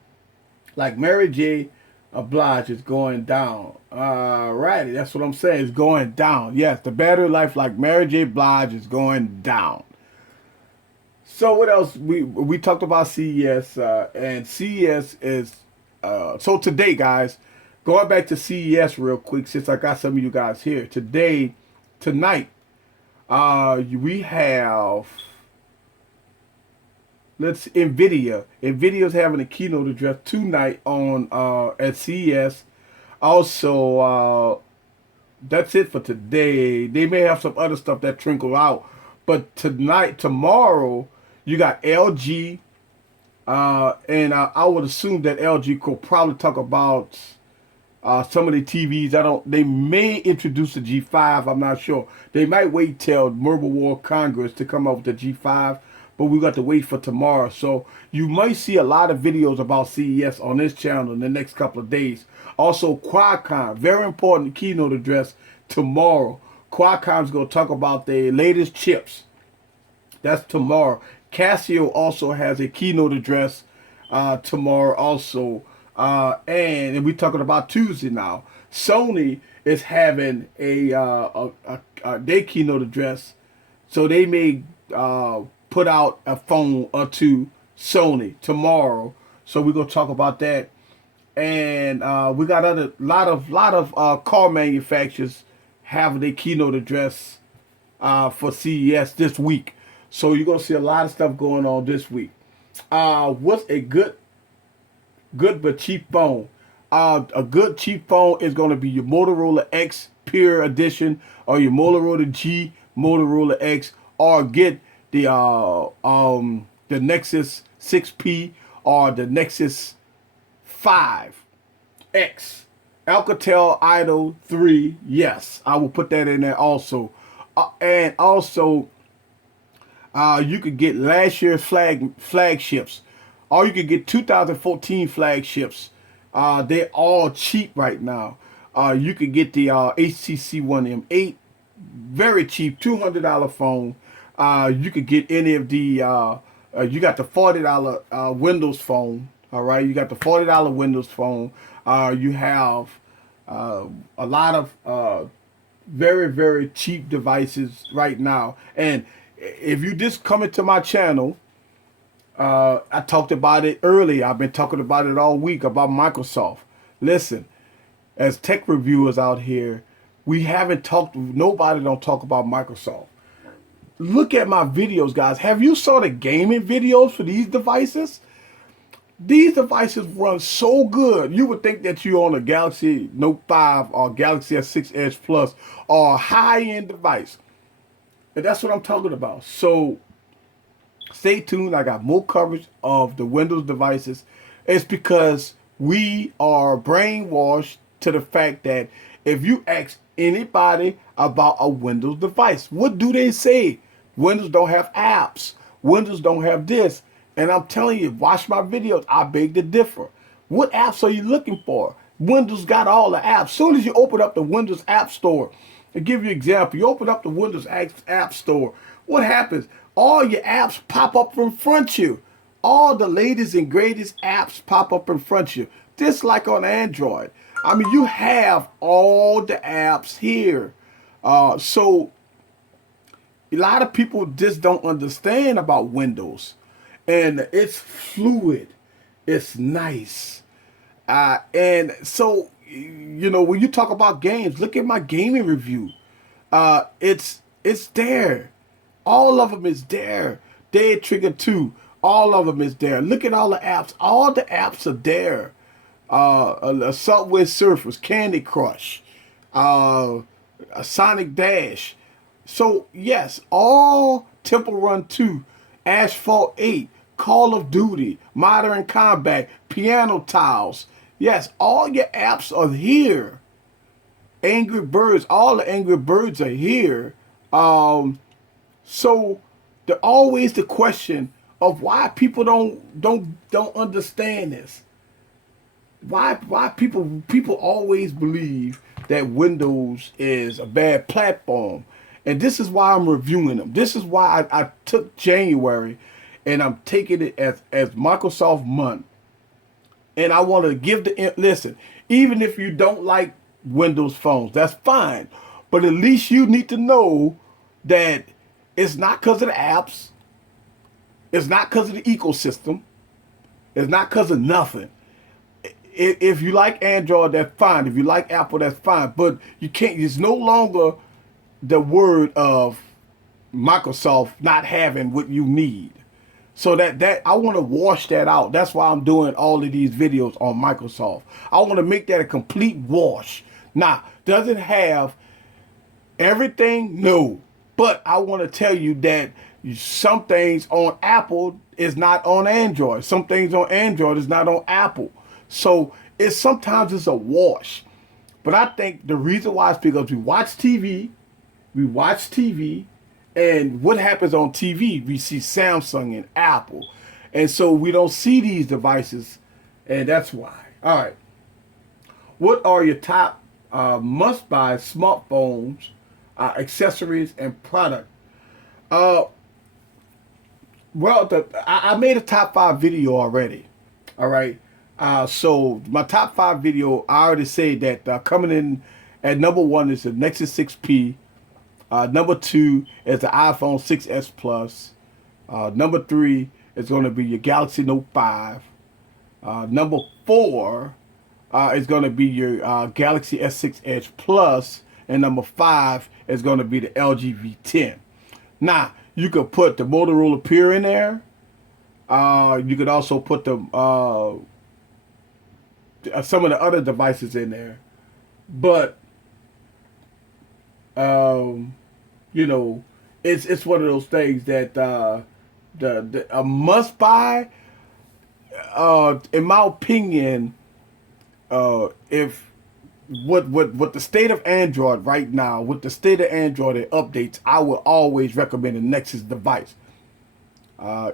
Like Mary J. Blige is going down. Alrighty, that's what I'm saying. It's going down. Yes, the battery life like Mary J. Blige is going down. So what else? We talked about CES, and CES is so today, guys. Going back to CES real quick, since I got some of you guys here tonight, we have Nvidia. Nvidia's having a keynote address tonight on at CES. Also, that's it for today. They may have some other stuff that trickle out, but tomorrow, you got LG, and I would assume that LG could probably talk about some of the TVs. They may introduce the G5. I'm not sure. They might wait till Mobile World Congress to come up with the G5, but we got to wait for tomorrow. So you might see a lot of videos about CES on this channel in the next couple of days. Also, Qualcomm, very important keynote address tomorrow. Qualcomm's going to talk about their latest chips. That's tomorrow. Casio also has a keynote address tomorrow also. And we're talking about Tuesday now. Sony is having their keynote address, so they may put out a phone or two, Sony, tomorrow. So we're gonna talk about that, and we got a lot of car manufacturers having their keynote address for CES this week. So you're gonna see a lot of stuff going on this week. What's a good but cheap phone? A good cheap phone is going to be your Motorola X Pure Edition or your Motorola G, Motorola X, or get the Nexus 6P or the Nexus 5X. Alcatel Idol 3, yes, I will put that in there also. And also, you could get last year's flagships. Or you could get 2014 flagships. They're all cheap right now. You could get the HTC One M8, very cheap, $200 phone. You could get any of the, you got the $40 Windows phone. All right, you got the $40 Windows phone. You have a lot of very, very cheap devices right now. And if you just come into my channel, I talked about it earlier. I've been talking about it all week about Microsoft. Listen, as tech reviewers out here, we haven't talked, nobody don't talk about Microsoft. Look at my videos, guys. Have you saw the gaming videos for these devices? These devices run so good. You would think that you're on a Galaxy Note 5 or Galaxy S6 Edge Plus or a high-end device. And that's what I'm talking about. So stay tuned. I got more coverage of the Windows devices. It's because we are brainwashed to the fact that if you ask anybody about a Windows device, what do they say? Windows don't have apps. Windows don't have this. And I'm telling you, watch my videos. I beg to differ. What apps are you looking for? Windows got all the apps. Soon as you open up the Windows App Store, to give you an example, you open up the Windows App Store, what happens? All your apps pop up in front of you. All the latest and greatest apps pop up in front of you. Just like on Android. I mean, you have all the apps here. So a lot of people just don't understand about Windows. And it's fluid. It's nice. And so you know, when you talk about games, look at my gaming review. It's there. All of them is there. Dead Trigger 2, all of them is there. Look at all the apps. All the apps are there. A Subway Surfers, Candy Crush, uh, a Sonic Dash. So yes, all Temple Run 2, Asphalt 8, Call of Duty, Modern Combat, Piano Tiles. Yes, all your apps are here. Angry Birds, all the Angry Birds are here. So the always the question of why people don't understand this. Why people always believe that Windows is a bad platform, and this is why I'm reviewing them. This is why I took January, and I'm taking it as Microsoft month, and I want to give the listen. Even if you don't like Windows phones, that's fine, but at least you need to know that it's not because of the apps, it's not because of the ecosystem, it's not because of nothing. If you like Android, that's fine. If you like Apple, that's fine. But you can't. It's no longer the word of Microsoft not having what you need. So that I want to wash that out. That's why I'm doing all of these videos on Microsoft. I want to make that a complete wash. Now, does it have everything? No. But I want to tell you that some things on Apple is not on Android. Some things on Android is not on Apple. So it's sometimes it's a wash. But I think the reason why is because we watch TV, and what happens on TV? We see Samsung and Apple. And so we don't see these devices, and that's why. All right. What are your top must-buy smartphones, accessories, and product? Uh, I made a top 5 video already. All right. So my top 5 video, I already said that coming in at number 1 is the Nexus 6P. Number 2 is the iPhone 6s Plus. Number 3 is going to be your Galaxy Note 5. Number 4 is going to be your Galaxy S6 Edge Plus, and number 5 is going to be the LG V10. Now you could put the Motorola Peer in there. You could also put the some of the other devices in there, but you know, it's one of those things that the a must buy. In my opinion, if what the state of Android right now, with the state of Android and updates, I would always recommend a Nexus device.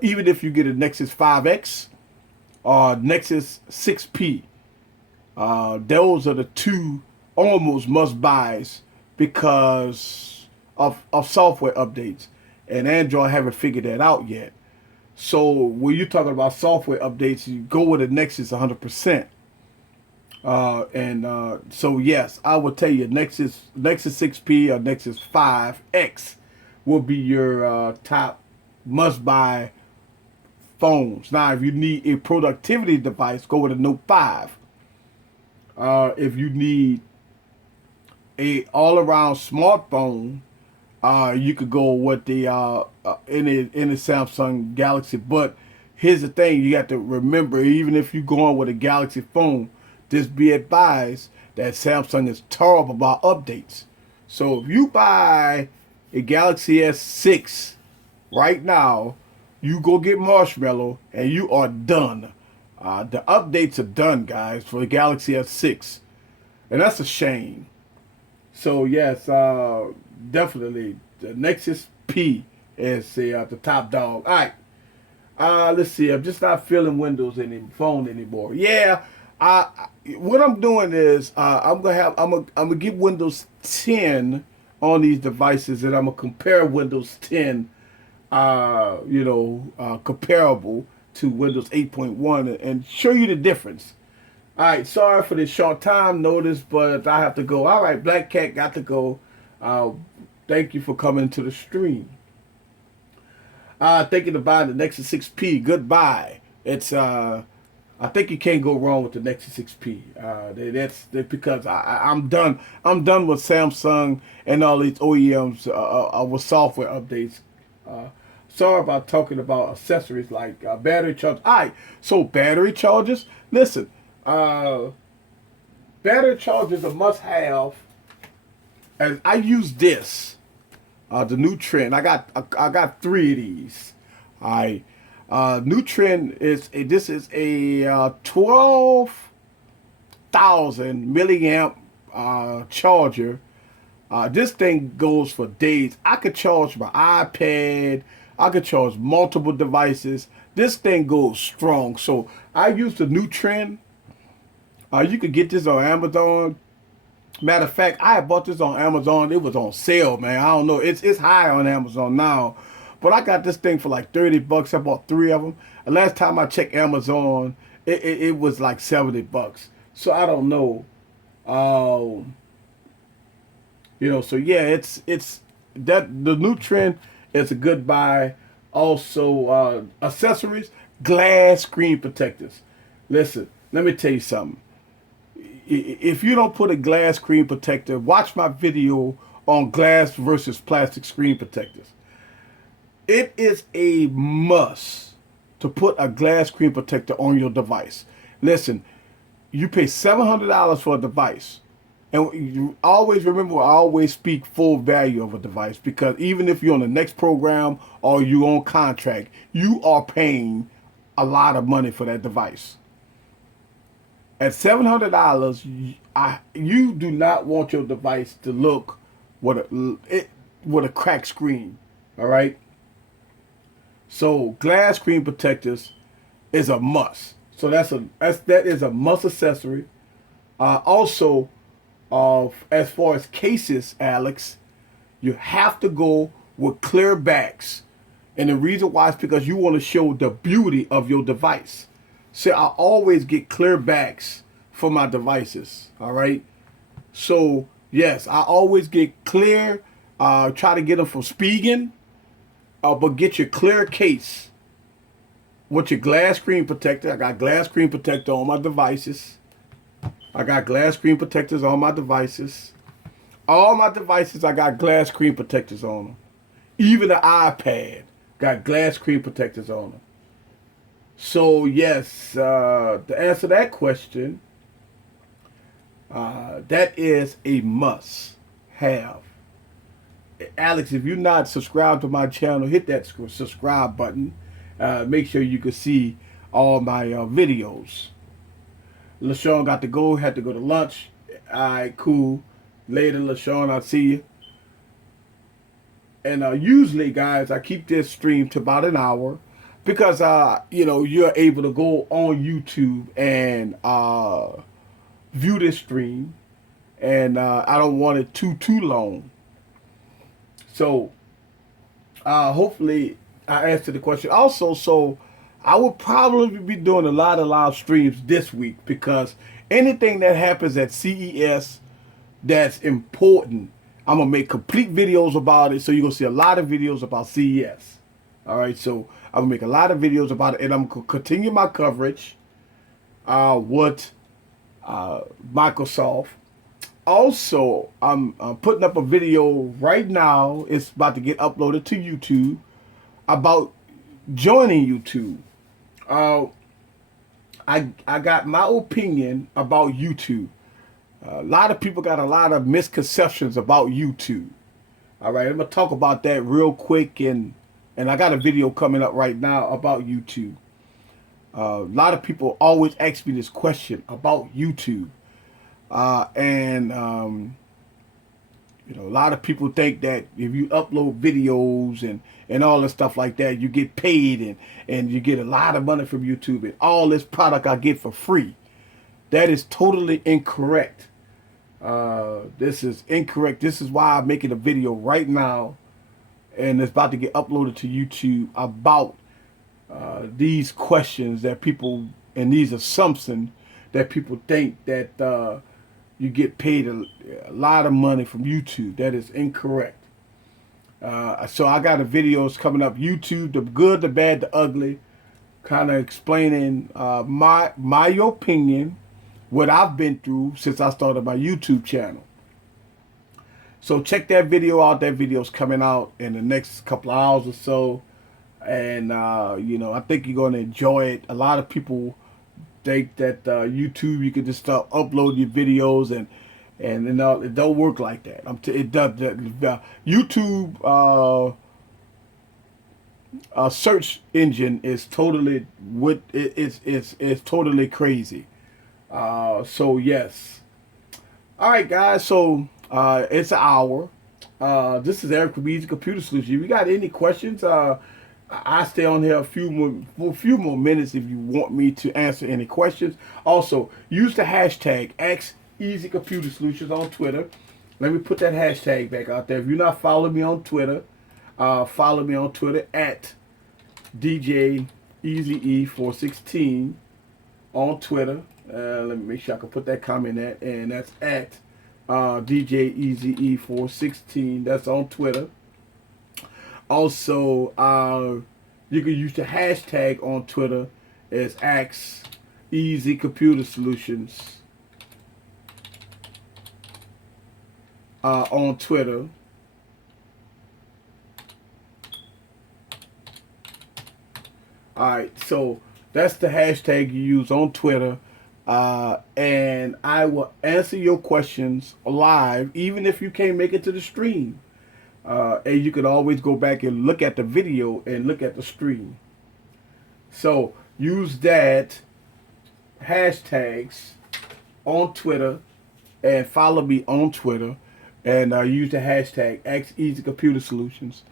Even if you get a Nexus 5X or Nexus 6P. Those are the two almost must buys because of software updates, and Android haven't figured that out yet. So when you're talking about software updates, you go with a Nexus 100%. So yes, I would tell you Nexus 6P or Nexus 5X will be your top must buy phones. Now, if you need a productivity device, go with a Note 5. If you need a all-around smartphone, you could go with the any Samsung Galaxy. But here's the thing: you got to remember, even if you're going with a Galaxy phone, just be advised that Samsung is terrible about updates. So if you buy a Galaxy S6 right now, you go get Marshmallow and you are done. The updates are done, guys, for the Galaxy S6. And that's a shame. So, yes, definitely, the Nexus P is the top dog. All right. Let's see. I'm just not feeling Windows phone anymore. Yeah. What I'm doing is I'm gonna get Windows 10 on these devices, and I'm gonna compare Windows 10, comparable to Windows 8.1 and show you the difference. All right, sorry for this short time notice, but I have to go. All right, Black Cat got to go. Thank you for coming to the stream. Thinking about the Nexus 6P. Goodbye. It's I think you can't go wrong with the Nexus 6P. That's because I'm done. I'm done with Samsung and all these OEMs with software updates. Uh, Sorry about talking about accessories like battery charge. All right, so battery chargers. Listen, uh, battery chargers a must-have, and I use this. The new trend. I got three of these. I new trend is this is a 12,000 milliamp charger. This thing goes for days. I could charge my iPad. I could charge multiple devices. This thing goes strong. So I use the new trend. You could get this on Amazon. Matter of fact, I had bought this on Amazon. It was on sale, man. I don't know. It's high on Amazon now. But I got this thing for like 30 bucks. I bought three of them. And last time I checked Amazon, it was like 70 bucks. So I don't know. So yeah, it's that the new trend is a good buy. Also, accessories, glass screen protectors. Listen, let me tell you something. If you don't put a glass screen protector, watch my video on glass versus plastic screen protectors. It is a must to put a glass screen protector on your device. Listen, you pay $700 for a device. And you always remember, I always speak full value of a device, because even if you're on the next program or you're on contract, you are paying a lot of money for that device. At $700, you do not want your device to look with a cracked screen. All right. So glass screen protectors is a must. So that is a must accessory. Also, as far as cases, Alex, you have to go with clear backs, and the reason why is because you want to show the beauty of your device. So I always get clear backs for my devices. All right. So yes, I always get clear. Try to get them from Spigen, but get your clear case with your glass screen protector. I got glass screen protector on my devices. I got glass screen protectors on my devices. All my devices, I got glass screen protectors on them. Even the iPad got glass screen protectors on them. So yes, to answer that question, that is a must have. Alex, if you're not subscribed to my channel, hit that subscribe button. Make sure you can see all my videos. LaShawn got to go, had to go to lunch. All right, cool. Later, LaShawn, I'll see you. And usually, guys, I keep this stream to about an hour, because you're able to go on YouTube and view this stream, and I don't want it too long. So hopefully I answered the question. Also, so I will probably be doing a lot of live streams this week, because anything that happens at CES that's important, I'm going to make complete videos about it. So you're going to see a lot of videos about CES. All right. So I'm going to make a lot of videos about it, and I'm going to continue my coverage with Microsoft. Also, I'm putting up a video right now. It's about to get uploaded to YouTube about joining YouTube. I got my opinion about YouTube. A lot of people got a lot of misconceptions about YouTube. All right, I'm gonna talk about that real quick, and I got a video coming up right now about YouTube. A lot of people always ask me this question about YouTube, and a lot of people think that if you upload videos and all this stuff like that, you get paid and you get a lot of money from YouTube, and all this product I get for free. That is totally incorrect. This is incorrect. This is why I'm making a video right now, and it's about to get uploaded to YouTube about these questions that people, and these assumptions that people think that you get paid a lot of money from YouTube. That is incorrect. So I got the videos coming up. YouTube, the good, the bad, the ugly. kind of explaining my opinion, what I've been through since I started my YouTube channel. So check that video out. That video's coming out in the next couple of hours or so. And, I think you're going to enjoy it. A lot of people think that YouTube, you can just start uploading your videos and it don't work like that. It does. YouTube search engine is totally it's totally crazy. So yes. All right, guys. So it's an hour. This is Eric from Eazy Computer Solutions. If you got any questions, I stay on here for a few more minutes if you want me to answer any questions. Also, use the hashtag Eazy Computer Solutions on Twitter. Let me put that hashtag back out there. If you're not following me on Twitter, follow me on Twitter at DJ EazyE416 on Twitter. Let me make sure I can put that comment at, and that's at DJ EazyE416. That's on Twitter. Also, you can use the hashtag on Twitter as Eazy Computer Solutions on Twitter. Alright, so that's the hashtag you use on Twitter. And I will answer your questions live, even if you can't make it to the stream. And you can always go back and look at the video and look at the stream. So use that hashtags on Twitter and follow me on Twitter and use the hashtag Eazy Computer Solutions.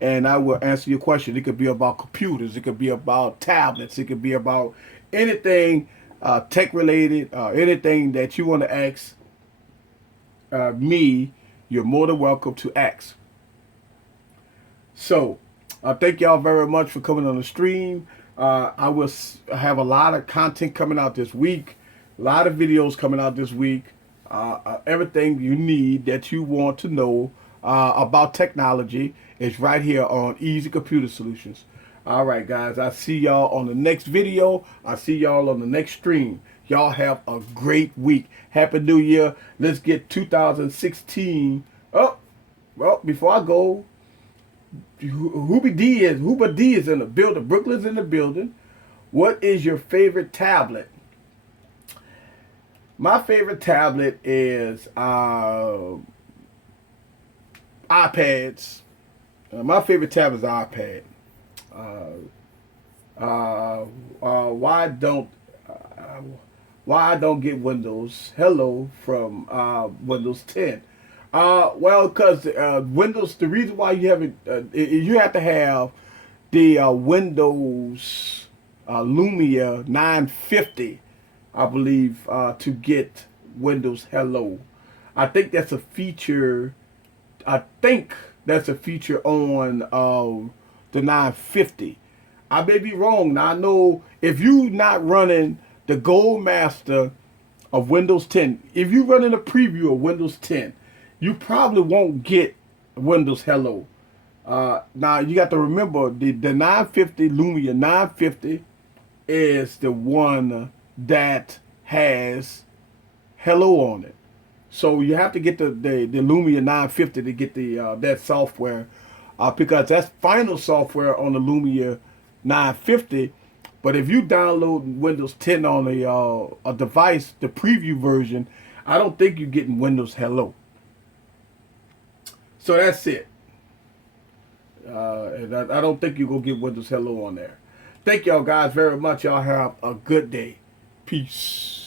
And I will answer your question. It could be about computers. It could be about tablets. It could be about anything tech related, anything that you want to ask me. You're more than welcome to ask. So, thank y'all very much for coming on the stream. I will have a lot of content coming out this week. A lot of videos coming out this week. Everything you need that you want to know about technology is right here on Eazy Computer Solutions. All right, guys. I see y'all on the next video. I see y'all on the next stream. Y'all have a great week. Happy New Year. Let's get 2016. Oh, well, before I go, Hooba D is in the building. Brooklyn's in the building. What is your favorite tablet? My favorite tablet is iPads. My favorite tablet is iPad. Why I don't get Windows Hello from Windows 10? Well, because Windows. The reason why you haven't, you have to have the Windows Lumia 950, I believe, to get Windows Hello. I think that's a feature. I think that's a feature on the 950. I may be wrong. Now I know if you're not running the Gold Master of Windows 10, if you're running a preview of Windows 10, you probably won't get Windows Hello. Now you got to remember the 950 Lumia 950 is the one that has Hello on it. So you have to get the Lumia 950 to get the that software, because that's final software on the Lumia 950. But if you download Windows 10 on a device, the preview version, I don't think you're getting Windows Hello. So that's it. And I don't think you're going to get Windows Hello on there. Thank y'all guys very much. Y'all have a good day. Peace.